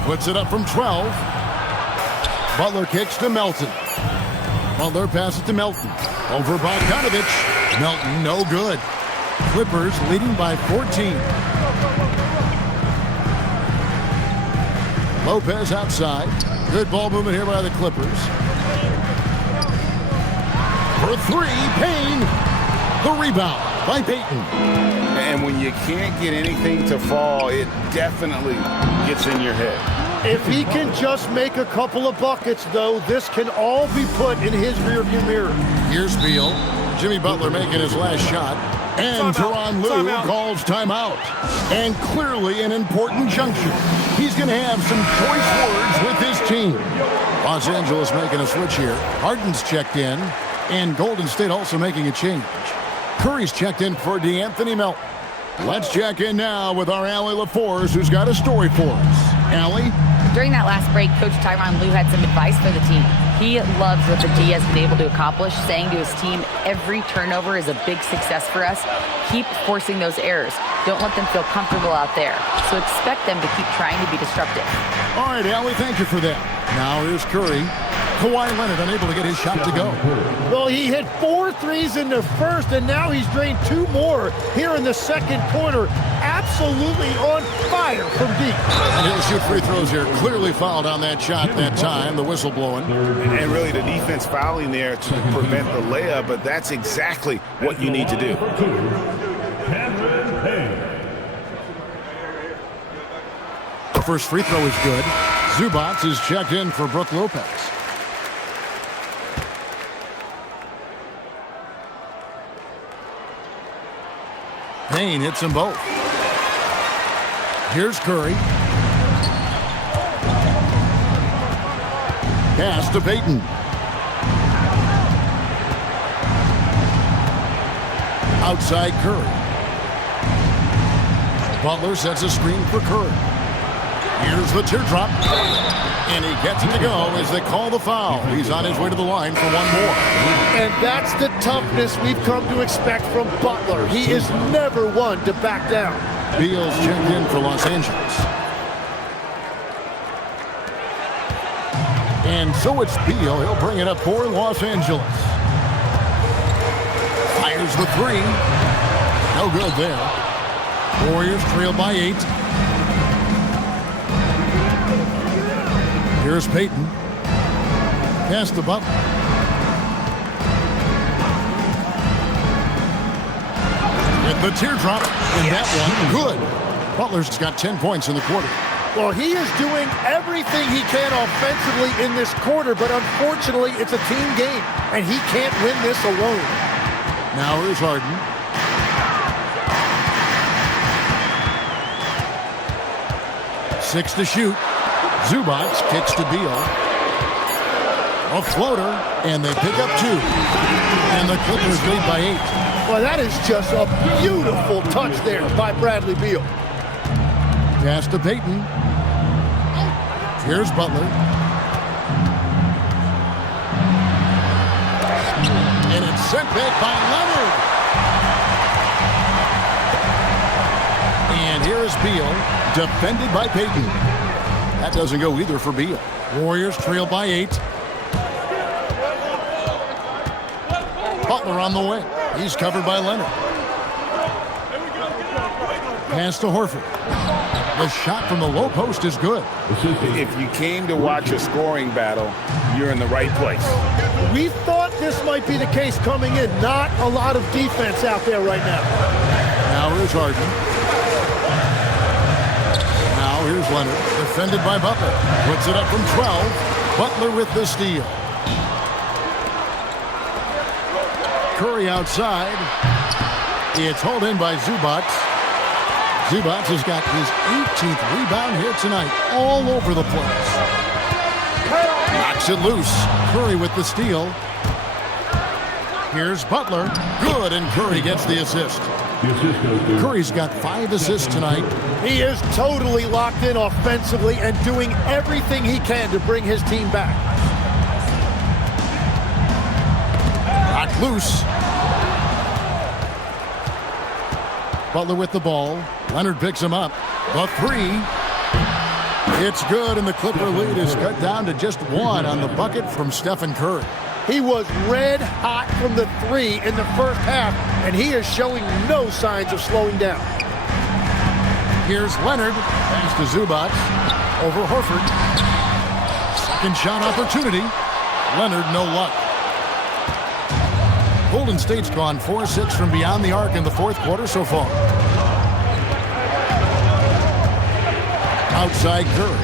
Puts it up from 12. Butler kicks to Melton. Butler passes to Melton. Over Bogdanovich. Melton no good. Clippers leading by 14. Lopez outside. Good ball movement here by the Clippers. For 3, Payne. The rebound by Payton. And when you can't get anything to fall, it definitely gets in your head. If he can just make a couple of buckets, though, this can all be put in his rearview mirror. Here's Beal. Jimmy Butler making his last shot. And Tyronn Lue calls timeout. And clearly an important junction. He's going to have some choice words with his team. Los Angeles making a switch here. Harden's checked in. And Golden State also making a change. Curry's checked in for D'Anthony Melton. Let's check in now with our Allie LaForce, who's got a story for us. Allie? During that last break, Coach Tyronn Lue had some advice for the team. He loves what the D has been able to accomplish, saying to his team, every turnover is a big success for us. Keep forcing those errors. Don't let them feel comfortable out there. So expect them to keep trying to be disruptive. All right, Allie, thank you for that. Now here's Curry. Kawhi Leonard unable to get his shot to go. Well, he hit 4 threes in the first, and now he's drained 2 more here in the second quarter. Absolutely on fire from deep. And he'll shoot free throws here. Clearly fouled on that shot that time. The whistle blowing. And really the defense fouling there to prevent the layup, but that's exactly what you need to do. The first free throw is good. Zubac is checked in for Brook Lopez. Payne hits them both. Here's Curry. Pass to Payton. Outside Curry. Butler sets a screen for Curry. Here's the teardrop. And he gets it to go as they call the foul. He's on his way to the line for one more. And that's the toughness we've come to expect from Butler. He is never one to back down. Beal's checked in for Los Angeles. And so it's Beal. He'll bring it up for Los Angeles. Fires the 3. No good there. Warriors trail by 8. Here's Payton. Pass to Butler. With the teardrop. And that one, good. Butler's got 10 points in the quarter. Well, he is doing everything he can offensively in this quarter, but unfortunately, it's a team game, and he can't win this alone. Now here's Harden. Six to shoot. Zubac kicks to Beal. A floater, and they pick up 2. And the Clippers lead by 8. Well, that is just a beautiful touch there by Bradley Beal. Pass to Payton. Here's Butler. And it's sent back by Leonard. And here's Beal, defended by Payton. That doesn't go either for Beal. Warriors trail by 8. Butler on the wing. He's covered by Leonard. Pass to Horford. The shot from the low post is good. If you came to watch a scoring battle, you're in the right place. We thought this might be the case coming in. Not a lot of defense out there right now. Now here's Harden. Now here's Leonard, defended by Butler. Puts it up from 12. Butler with the steal. Curry outside. It's hauled in by Zubac. Zubac has got his 18th rebound here tonight, all over the place. Knocks it loose. Curry with the steal. Here's Butler. Good, and Curry gets the assist. Curry's got 5 assists tonight. He is totally locked in offensively and doing everything he can to bring his team back. Knocked loose. Butler with the ball. Leonard picks him up. The 3. It's good, and the Clipper lead is cut down to just 1 on the bucket from Stephen Curry. He was red hot from the 3 in the first half, and he is showing no signs of slowing down. Here's Leonard. Pass to Zubac. Over Horford. Second shot opportunity. Leonard, no luck. Golden State's gone 4-6 from beyond the arc in the fourth quarter so far. Outside Curry.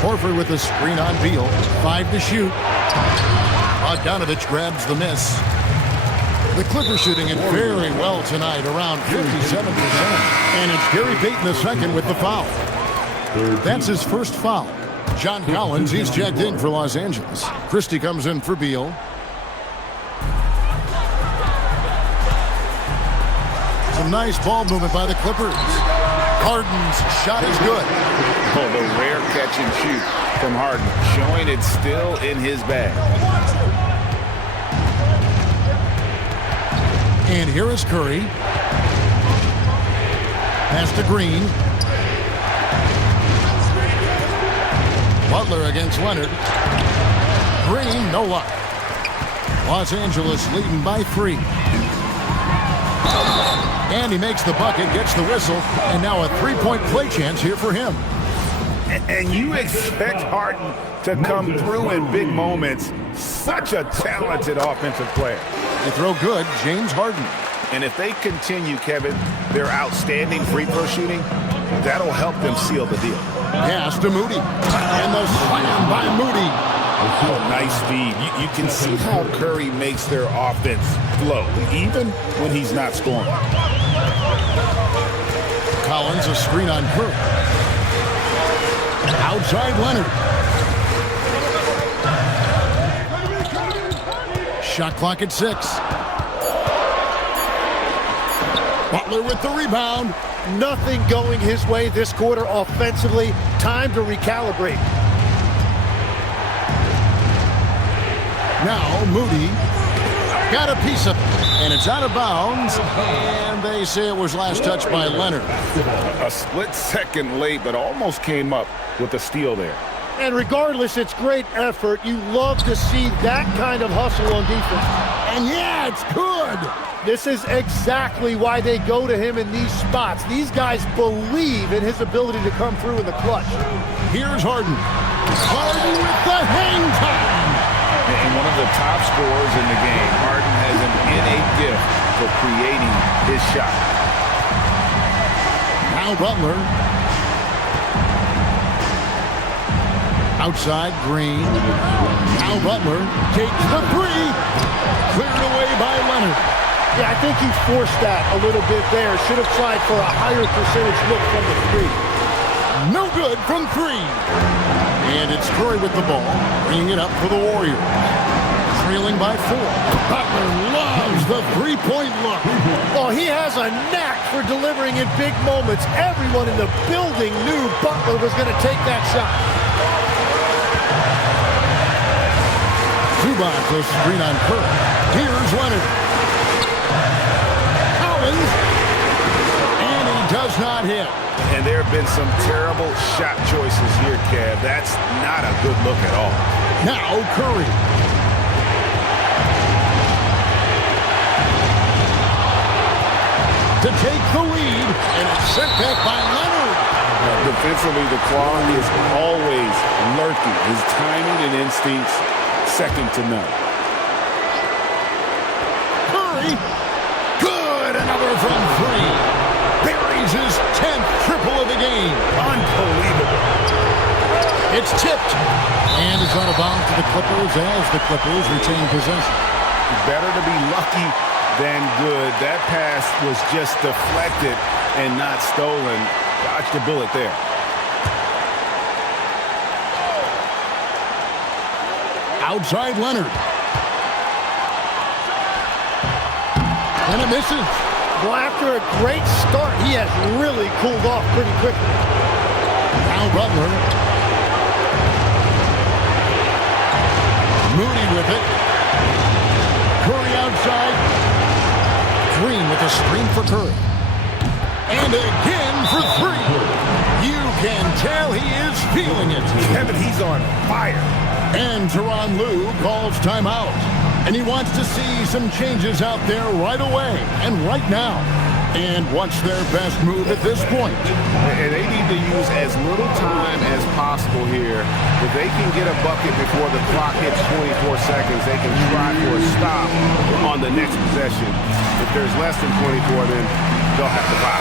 Horford with the screen on Beal. 5 to shoot. Bogdanovich grabs the miss. The Clippers shooting it very well tonight, around 57%. And it's Gary Payton II with the foul. That's his first foul. John Collins, he's checked in for Los Angeles. Christie comes in for Beal. Some nice ball movement by the Clippers. Harden's shot is good. Oh, the rare catch and shoot from Harden, showing it's still in his bag. And here is Curry. Pass to Green. Butler against Leonard. Green, no luck. Los Angeles leading by 3. And he makes the bucket, gets the whistle, and now a three-point play chance here for him. And you expect Harden to come through in big moments. Such a talented offensive player. They throw good, James Harden. And if they continue, Kevin, their outstanding free throw shooting, that'll help them seal the deal. Pass to Moody. And the slam by Moody. Oh, nice speed. You can see how Curry makes their offense flow, even when he's not scoring. Collins, a screen on Curry. Outside Leonard. Shot clock at 6. Butler with the rebound. Nothing going his way this quarter offensively. Time to recalibrate. Now Moody got a piece of it, and it's out of bounds, and they say it was last touched by Leonard. A split second late, but almost came up with a steal there. And regardless, it's great effort. You love to see that kind of hustle on defense. And yeah, it's good. This is exactly why they go to him in these spots. These guys believe in his ability to come through in the clutch. Here's Harden. Harden with the hang time. And one of the top scorers in the game, Harden has an innate gift for creating his shot. Now Butler. Outside, Green. Now Butler takes the 3. Cleared away by Leonard. Yeah, I think he forced that a little bit there. Should have tried for a higher percentage look from the 3. No good from 3. And it's Curry with the ball, bringing it up for the Warriors. Trailing by 4. Butler loves the three-point look. Oh, he has a knack for delivering in big moments. Everyone in the building knew Butler was going to take that shot. Zubac, the screen on Curry. Here's Leonard. Collins. And he does not hit. And there have been some terrible shot choices here, Kev. That's not a good look at all. Now Curry. To take the lead, and it's sent back by Leonard. Defensively, the clock is always lurking. His timing and instincts, second to none. Curry. Good. Another from 3. Buries his 10th triple of the game. Unbelievable. It's tipped. And it's out of bounds to the Clippers as the Clippers retain possession. Better to be lucky than good. That pass was just deflected and not stolen. Dodged a bullet there. Outside Leonard. And it misses. Well, after a great start, he has really cooled off pretty quickly. Now Butler. Moody with it. Curry outside. Green with a screen for Curry. And again for 3. You can tell he is feeling it. Kevin, he's on fire. And Tyronn Lue calls timeout. And he wants to see some changes out there right away and right now. And wants their best move at this point. And they need to use as little time as possible here. If they can get a bucket before the clock hits 24 seconds, they can try for a stop on the next possession. If there's less than 24, then they'll have to foul.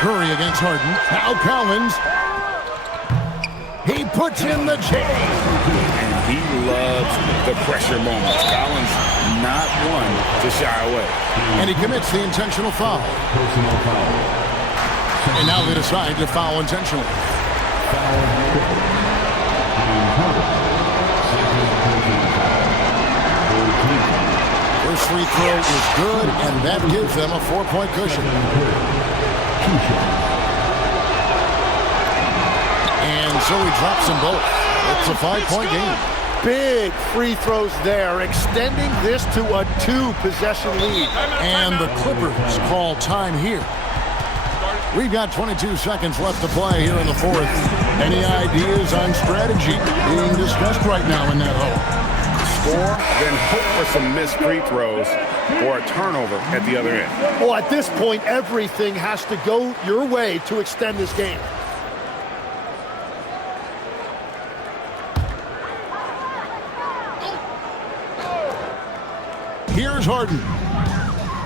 Curry against Harden. Now Collins. He puts in the chain. And he loves the pressure moments. Collins not one to shy away. And he commits the intentional foul. Personal foul. And now they decide to foul intentionally. First free throw is good, and that gives them a 4-point cushion. And so he drops them both. It's a 5-point game. Big free throws there, extending this to a 2-possession lead. And the Clippers call time here. We've got 22 seconds left to play here in the fourth. Any ideas on strategy being discussed right now in that hole? Score, then hope for some missed free throws or a turnover at the other end. Well, at this point, everything has to go your way to extend this game. Here's Harden.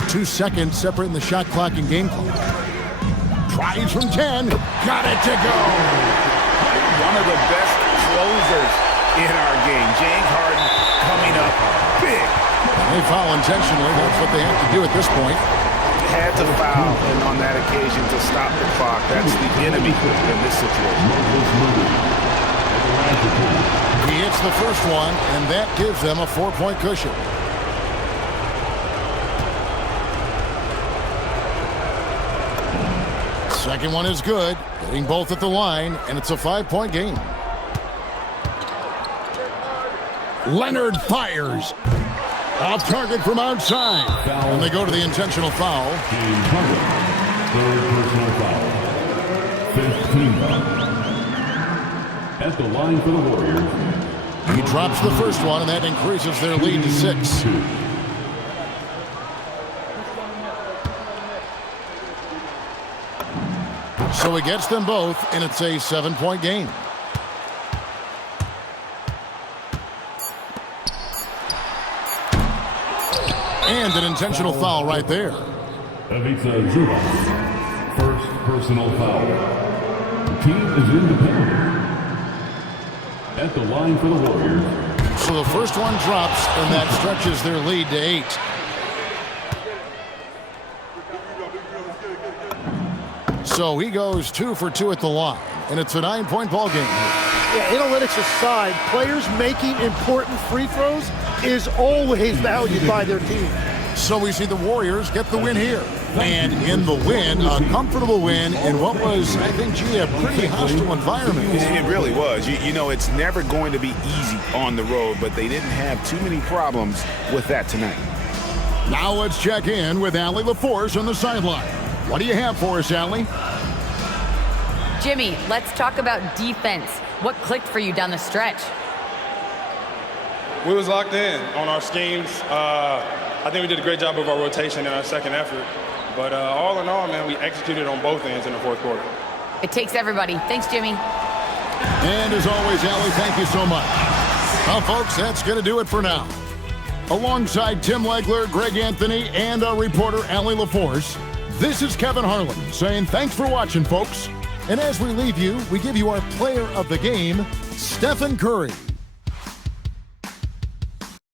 2 seconds separating the shot clock and game clock. Tries from 10. Got it to go. One of the best closers in our game. James Harden coming up big. And they foul intentionally. That's what they have to do at this point. Had to foul, and on that occasion to stop the clock. That's the enemy in this situation. He hits the first one, and that gives them a 4-point cushion. Second one is good, hitting both at the line, and it's a 5-point game. Leonard fires. Off target from outside. And they go to the intentional foul. James Harden, third personal foul. 15 foul. At the line for the Warriors. He drops the first one, and that increases their lead to 6. So he gets them both, and it's a 7-point game. And an intentional foul right there. Ivica Zubac, first personal foul. The team is in the penalty. At the line for the Warriors. So the first one drops, and that stretches their lead to 8. So he goes 2 for 2 at the line, and it's a 9-point ball game. Yeah, analytics aside, players making important free throws is always valued by their team. So we see the Warriors get the win here. And in the win, a comfortable win in what was, I think, a pretty hostile environment. It really was. You know, it's never going to be easy on the road, but they didn't have too many problems with that tonight. Now let's check in with Allie LaForce on the sideline. What do you have for us, Allie? Jimmy, let's talk about defense. What clicked for you down the stretch? We was locked in on our schemes. I think we did a great job of our rotation in our second effort. But all in all, man, we executed on both ends in the fourth quarter. It takes everybody. Thanks, Jimmy. And as always, Allie, thank you so much. Well, folks, that's going to do it for now. Alongside Tim Legler, Greg Anthony, and our reporter, Allie LaForce, this is Kevin Harlan saying thanks for watching, folks. And as we leave you, we give you our player of the game, Stephen Curry.